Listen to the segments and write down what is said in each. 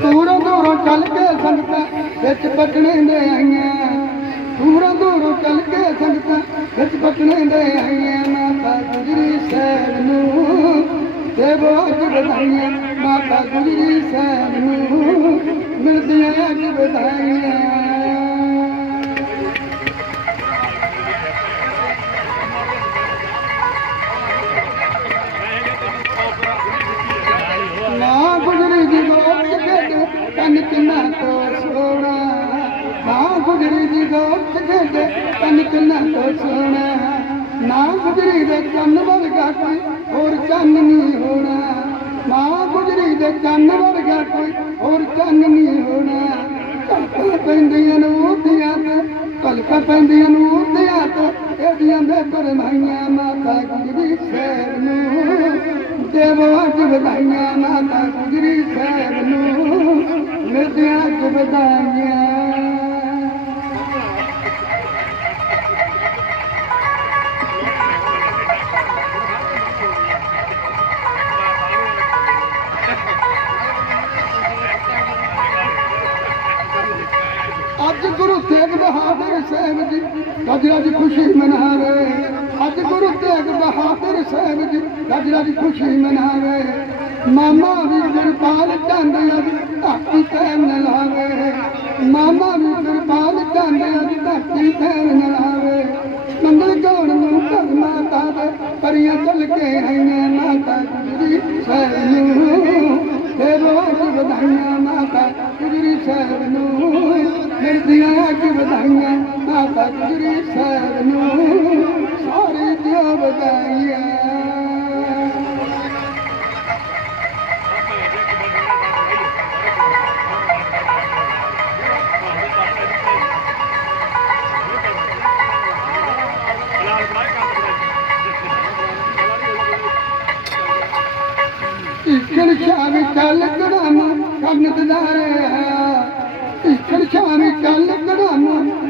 ਦੂਰੋਂ ਦੂਰੋਂ ਚੱਲ ਕੇ ਸੰਗਤਾਂ ਵਿੱਚ ਪਟਣੇ ਨੇ ਆਈਆਂ ਦੂਰੋਂ ਦੂਰੋਂ ਚੱਲ ਕੇ ਸੰਗਤਾਂ ਵਿੱਚ ਪਟਣੇ ਨੇ ਆਈਆਂ ਮਾਤਾ ਗੁਜਰੀ ਸੈਨ ਨੂੰ ਤੇ ਬਹੁਤ ਵਧਾਈਆਂ ਮਾਤਾ ਗੁਜਰੀ ਸੈਨ ਨੂੰ ਮਿਲਦੀਆਂ ਅੱਜ ਵਧਾਈਆਂ ਭੈਣੀ ਜੀ ਦਾ ਖੇਡੇ ਤਨ ਕੰਨਾਂ ਤੋਂ ਸੋਣਾ ਨਾ ਗੁਜਰੀ ਦੇ ਚੰਨ ਵਰਗਾ ਕੋਈ ਹੋਰ ਕੰਨ ਨਹੀਂ ਹੋਣਾ ਨਾ ਗੁਜਰੀ ਦੇ ਚੰਨ ਵਰਗਾ ਕੋਈ ਹੋਰ ਕੰਨ ਨਹੀਂ ਹੋਣਾ ਕਲਕਾਂ ਪੈਂਦੀਆਂ ਨੂੰਦੀਆਂ ਤੇ ਕਲਕਾਂ ਪੈਂਦੀਆਂ ਨੂੰਦੀਆਂ ਤੇ ਇਹਦੀਆਂ ਦੇ ਪਰਮਾਈਆਂ ਮਾਤਾ ਗੁਜਰੀ ਸ਼ੇਰ ਨੂੰ ਦੇਵੋ ਅੱਜ ਮਾਤਾ ਗੁਜਰੀ ਸ਼ੇਰ ਨੂੰ ਮਿਰਦਿਆਂ ਚ ਵਧਾਈਆਂ गुरु तेग बहादुर साहिब जी अॼु अॼु ख़ुशी मनावे अॼु गुरु तेग बहादुर साहिब जी अॼु अॼु ख़ुशी मनावे मामा बि गुरपाल चंद अॼु धरती पैर न लावे मामा बि गुरपाल चंद अॼु धरती पैर न लावे मंदर गौड़ नूं माता दे परियां चल के हैं बदाई बाबा तरी सरू सारी जारियण शामी चालतदार इन शामी चाल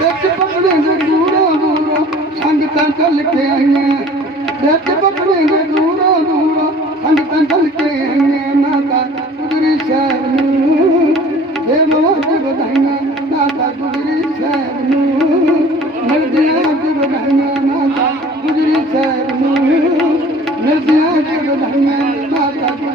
दूरो दूरो संगतां चलके आई चकणे जो दूरो दूरो संगतां झलके आई माता सैरूं ॿध माता गुजरी सै मर्दियां जी ॻाल्हि माता सै मिदियां जी ॿध माता सै